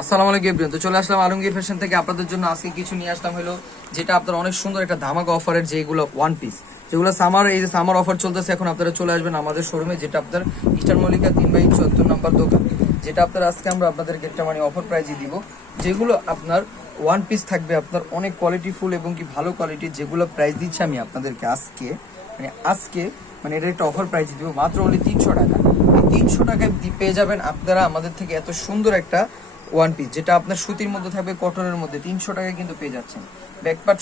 আসসালামু আলাইকুম, এভরিওয়ান। তো চলে আসলাম আলমগীর ফ্যাশন থেকে। আপনাদের জন্য আজকে কিছু নিয়ে আসলাম হলো, যেটা আপনার অনেক সুন্দর একটা ধামাকা অফারের যেগুলো ওয়ান পিস যেগুলো সামার এই যে সামার অফার চলতেছে, এখন আপনারা চলে আসবেন আমাদের শোরুমে যেটা আপনার ইস্টার মল্লিকা তিন বাই চুয়াত্তর নাম্বার দোকান। যেটা আপনার আজকে আমরা আপনাদেরকে একটা মানে অফার প্রাইজে দিব। যেগুলো আপনার ওয়ান পিস থাকবে, আপনার অনেক কোয়ালিটি ফুল এবং কি ভালো কোয়ালিটির যেগুলো প্রাইস দিচ্ছি আমি আপনাদেরকে আজকে। মানে আজকে মানে এটা একটা অফার প্রাইস দিব, মাত্র only তিনশো টাকা। তিনশো টাকায় পেয়ে যাবেন আপনারা আমাদের থেকে এত সুন্দর একটা ওয়ান পিস যেটা আপনার সুতির মধ্যে থাকবে, কটনের মধ্যে, তিনশো টাকায় কিন্তু পেয়ে যাচ্ছেন। ব্যাক পার্ট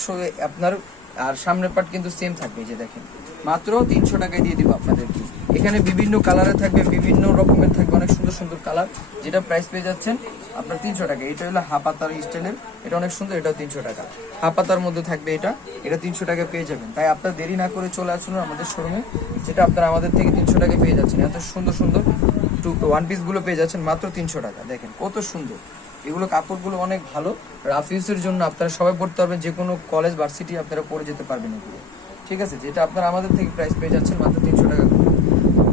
আপনার, আর সামনের পার্ট কিন্তু সেম থাকবে যে দেখেন। মাত্র তিনশো টাকায় দিয়ে দিব আপনাদেরকে। এখানে বিভিন্ন কালারে থাকবে, বিভিন্ন রকমের থাকবে, অনেক সুন্দর সুন্দর কালার যেটা প্রাইস পেয়ে যাচ্ছেন আপনার তিনশো টাকা। এটা হলো হাপাতার স্টাইলের এটা অনেক সুন্দর, এটাও তিনশো টাকা। হাপাতার মধ্যে থাকবে এটা এটা তিনশো টাকা পেয়ে যাবেন। তাই আপনার দেরি না করে চলে আসুন আমাদের শোরুমে যেটা আপনারা আমাদের থেকে তিনশো টাকা পেয়ে যাচ্ছেন। এত সুন্দর সুন্দর টু ওয়ান পিসগুলো পেয়ে যাচ্ছেন মাত্র তিনশো টাকা। দেখেন কত সুন্দর। এগুলো কাপড়গুলো অনেক ভালো। রাফ জন্য আপনারা সবাই পড়তে পারবেন যে কোনো কলেজ ভার্সিটি আপনারা পড়ে যেতে পারবেন এগুলো। ঠিক আছে? যেটা আপনারা আমাদের থেকে প্রাইস পেয়ে যাচ্ছেন মাত্র তিনশো টাকা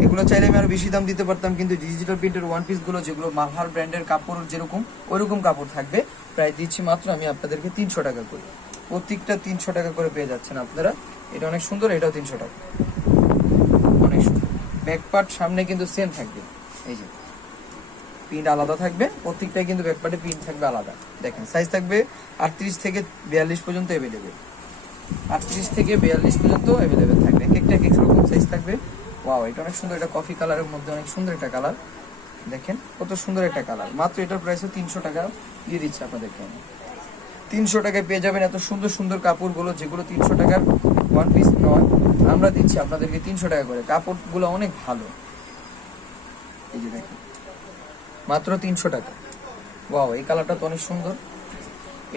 এগুলো চাইলে আমি আরও বেশি দাম দিতে পারতাম, কিন্তু ডিজিটাল প্রিন্টের ওয়ান পিসগুলো, যেগুলো মাহার ব্র্যান্ডের কাপড় যেরকম, ওইরকম কাপড় থাকবে। প্রায় দিচ্ছি মাত্র আমি আপনাদেরকে তিনশো টাকা করে। প্রত্যেকটা তিনশো টাকা করে পেয়ে যাচ্ছেন আপনারা। এটা অনেক সুন্দর, এটাও তিনশো টাকা। অনেক সুন্দর। ব্যাক পার্ট সামনে কিন্তু সেম থাকবে। এই যে প্রিন্ট আলাদা থাকবে, প্রত্যেকটাই কিন্তু ব্যাক পার্টে প্রিন্ট থাকবে আলাদা। দেখেন সাইজ থাকবে আটত্রিশ থেকে বিয়াল্লিশ পর্যন্ত অ্যাভেলেবেল আটত্রিশ থেকে বিয়াল্লিশ পর্যন্ত অ্যাভেলেবেল থাকবে। এক একটা, এক রকম সাইজ থাকবে। ওয়াও এটা অনেক সুন্দর এটা কফি কালারের মধ্যে অনেক সুন্দর একটা কালার দেখেন, কত সুন্দর একটা কালার মাত্র এটার প্রাইসও তিনশো টাকা দিয়ে দিচ্ছে আপনাদেরকে আমি। তিনশো টাকায় পেয়ে যাবেন এত সুন্দর সুন্দর কাপড়গুলো, যেগুলো তিনশো টাকার ওয়ান পিস নয়। আমরা দিচ্ছি আপনাদেরকে তিনশো টাকা করে। কাপড়গুলো অনেক ভালো। এই যে দেখেন। মাত্র তিনশো টাকা। ওয়াও, এই কালারটা তো অনেক সুন্দর।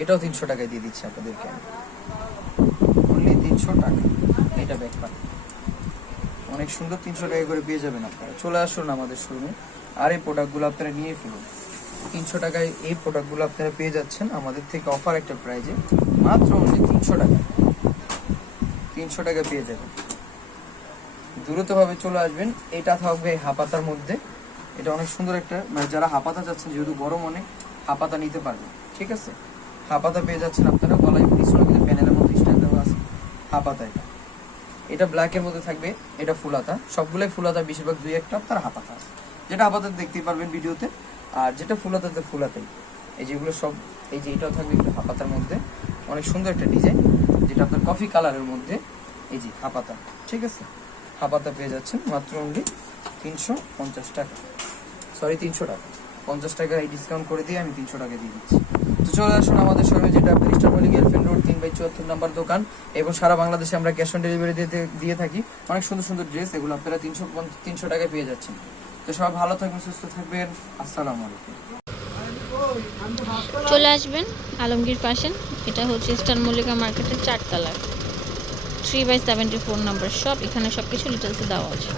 এটাও তিনশো টাকায় দিয়ে দিচ্ছি আপনাদেরকে অনলি তিনশো টাকা। এটা ব্যাগ পান অনেক সুন্দর তিনশো টাকা করে পেয়ে যাবেন আপনারা। চলে আসুন আমাদের শোরুমে আর এই প্রোডাক্টগুলো আপনারা নিয়ে ফেলুন। তিনশো টাকায় এই প্রোডাক্টগুলো আপনারা পেয়ে যাচ্ছেন আমাদের থেকে অফার একটা প্রাইজে মাত্র অনলি তিনশো টাকা। তিনশো টাকা পেয়ে যাবেন। দ্রুতভাবে চলে আসবেন। এটা থাকবে হাপাতার মধ্যে। এটা অনেক সুন্দর একটা মানে যারা হাপাতা যাচ্ছেন, যেহেতু গরম অনেক, হাপাতা নিতে পারবেন ঠিক আছে? হাপাতা পেয়ে যাচ্ছেন আপনারা, গলায় পিছনে কিন্তু প্যানেলের মধ্যে স্টাইল দেওয়া আছে। হাপাতা এটা। এটা ব্ল্যাকের মধ্যে থাকবে, এটা ফুলাতা। সবগুলোই ফুলাতা, বেশিরভাগ দুই একটা আপনার হাপাতা আছে। যেটা হাপাতা দেখতেই পারবেন ভিডিওতে। আর যেটা ফুলাতাতে ফুলাতেই। এই যেগুলো সব, এই যে এটাও থাকবে একটু হাপাতার মধ্যে। অনেক সুন্দর একটা ডিজাইন যেটা আপনার কফি কালারের মধ্যে। এই যে হাপাতা। ঠিক আছে? হাপাতা পেয়ে যাচ্ছেন মাত্র অনলি তিনশো পঞ্চাশ টাকা। সরি তিনশো টাকা। পঞ্চাশ টাকা এই ডিসকাউন্ট করে দিয়ে আমি তিনশো টাকা দিয়ে দিচ্ছি। তো চলে আসুন আমাদের শোরুমে, যেটা আপনার ইস্টারমলি গেলফ্রেন্ড রোড তিন বাই চুয়াত্তর নাম্বার দোকান। এবং সারা বাংলাদেশে আমরা ক্যাশ অন ডেলিভারি দিতে, দিয়ে থাকি। অনেক সুন্দর সুন্দর ড্রেস এগুলো আপনারা তিনশো তিনশো টাকায় পেয়ে যাচ্ছেন। তো সবাই ভালো থাকবেন, সুস্থ থাকবেন। আসসালামু আলাইকুম। চলে আসবেন আলমগীর ফ্যাশন এটা হচ্ছে ইস্টার্ন মল্লিকা মার্কেটের চারতলার three by seventy four number shop এখানে সব কিছু ডিটেলসে দেওয়া আছে।